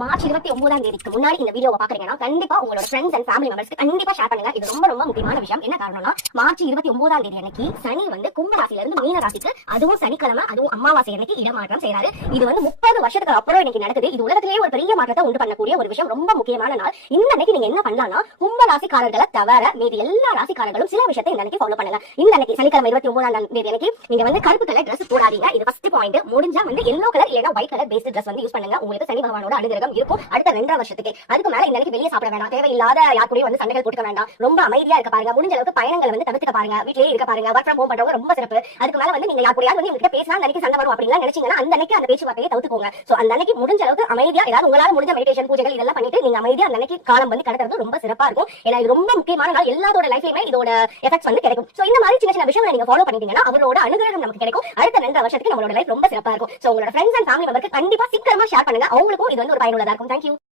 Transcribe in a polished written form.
March 29ஆம் தேதிக்கு முன்னாடி இந்த வீடியோவை பாக்குறீங்கன்னா கண்டிப்பா உங்களோட ஃப்ரெண்ட்ஸ் அண்ட் ஃபேமிலி மெம்பர்ஸ்க்கு கண்டிப்பா ஷேர் பண்ணுங்க. இது ரொம்ப ரொம்ப முக்கியமான விஷயம். என்ன காரணம்னா மார்ச் 29ஆம் தேதி அன்னைக்கு சனி வந்து கும்ப ராசியில இருந்து மீன ராசிக்கு, அதுவும் சனிக்கிழமை, அதுவும் அமாவாசை அன்னைக்கு இடமாற்றம் செய்யறாரு. இது வந்து 30 வருஷத்துக்கு அப்புறம் இன்னைக்கு நடக்குது. இது உலகத்திலேயே ஒரு பெரிய மாற்றத்தை உண்டு பண்ணக்கூடிய ஒரு விஷயம். ரொம்ப முக்கியமான நாள். இந்த அன்னைக்கு நீங்க என்ன பண்ணலாம்னா, கும்ப ராசிக்காரர்களை தவிர மீதி எல்லா ராசிக்காரர்களும் சில விஷயத்தை இந்த அன்னைக்கு ஃபாலோ பண்ணலாம். இந்த அன்னைக்கு சனிக்கிழமை 29ஆம் தேதி அன்னைக்கு நீங்க வந்து கருப்பு கலர் ட்ரெஸ் போடாதீங்க. இது ஃபர்ஸ்ட் பாயிண்ட். முடிஞ்சா வந்து எல்லோ கலர் இல்லனா ஒயிட் கலர் பேஸ்ட் ட்ரெஸ் வந்து யூஸ் பண்ணுங்க. உங்களுக்கு சனி பகவானோட அனுகிரகம் இருக்கும் அடுத்த 2 வருஷத்துக்கு. அதுக்கு மேல இந்த வெளியே சாப்பிட வேண்டாம். தேவையில்லாத யார் கூடயும் வந்து சண்டைகள் போட்டுக்க வேண்டாம். ரொம்ப அமைதியா இருக்க பாருங்க. முடிஞ்ச அளவுக்கு பயணங்களை வந்து தவிர்த்துக்க பாருங்க. வீட்லயே இருக்க பாருங்க. வர்க் ஃப்ரம் ஹோம் பண்றவங்க ரொம்ப சிறப்பு. அதுக்கு மேல வந்து நீங்க யார் கூடயாவது வந்து உங்ககிட்ட பேசினா அன்னைக்கு சண்டை வரும் அப்படின்னா நினைச்சீங்கன்னா அந்த அன்னைக்கு அந்த பேச்சுவார்த்தையை தவிர்த்துக்கோங்க. சோ அந்த அன்னைக்கு முடிஞ்ச அளவுக்கு அமைதியா ஏதாவது உங்களால முடிஞ்ச மெடிடேஷன் பூஜைகள் இதெல்லாம் பண்ணிட்டு நீங்க அமைதியா அந்த அன்னைக்கு காலம் வந்து கடத்துறது ரொம்ப சிறப்பா இருக்கும். ஏன்னா இது ரொம்ப முக்கியமான நாள். எல்லாரோட லைஃப்லயுமே இதோட எஃபெக்ட்ஸ் வந்து கிடைக்கும். சோ இந்த மாதிரி சின்ன சின்ன விஷயங்களை நீங்க ஃபாலோ பண்ணிட்டீங்கன்னா அவரோட அனுகிரகம் நமக்கு கிடைக்கும். அடுத்த 2 வருஷத்துக்கு நம்மளோட லைஃப் ரொம்ப சிறப்பா இருக்கும். சோ உங்களோட ஃப்ரெண்ட்ஸ் அண்ட் ஃபேமிலி மெம்பருக்கு கண்டிப்பா சீக்கிரமா ஷேர் பண்ணுங்க. அவங்களுக்கும் இது வந்து ஒரு பயனுள்ளதா இருக்கும். தேங்க்யூ.